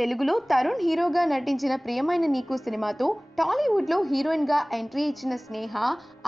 తెలుగులో తరుణ్ హీరోగా నటించిన ప్రియమైన నీకు సినిమాతో టాలీవుడ్లో హీరోయిన్గా ఎంట్రీ ఇచ్చిన స్నేహ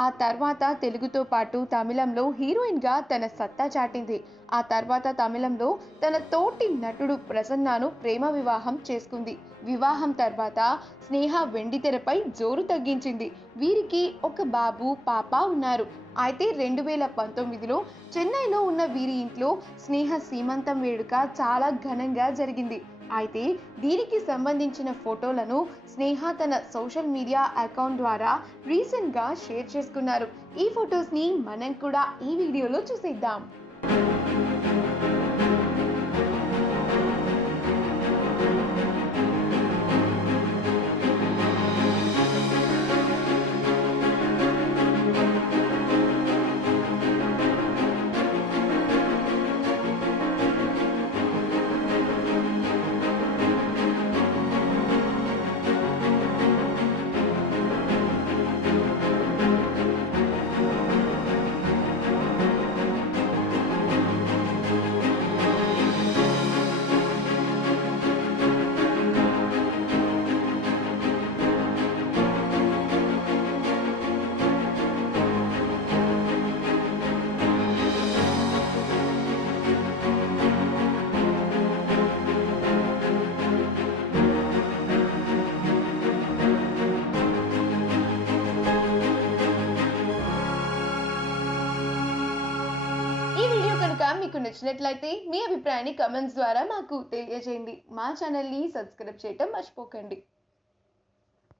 ఆ తర్వాత తెలుగుతో పాటు తమిళంలో హీరోయిన్గా తన సత్తా చాటింది. ఆ తర్వాత తమిళంలో తన తోటి నటుడు ప్రసన్నాను ప్రేమ వివాహం చేసుకుంది. వివాహం తర్వాత స్నేహ వెండితెరపై జోరు తగ్గించింది. వీరికి ఒక బాబు పాప ఉన్నారు. అయితే 2019లో చెన్నైలో ఉన్న వీరి ఇంట్లో స్నేహ సీమంతం వేడుక చాలా ఘనంగా జరిగింది. అయితే దీనికి సంబంధించిన ఫోటోలను స్నేహ తన సోషల్ మీడియా అకౌంట్ ద్వారా రీసెంట్గా షేర్ చేసుకున్నారు. ఈ ఫొటోస్ని మనం కూడా ఈ వీడియోలో చూసేద్దాం. ఈ వీడియో కనుక మీకు నచ్చినట్లయితే మీ అభిప్రాయాన్ని కమెంట్స్ ద్వారా మాకు తెలియజేయండి. మా ఛానల్ని సబ్స్క్రైబ్ చేయటం మర్చిపోకండి.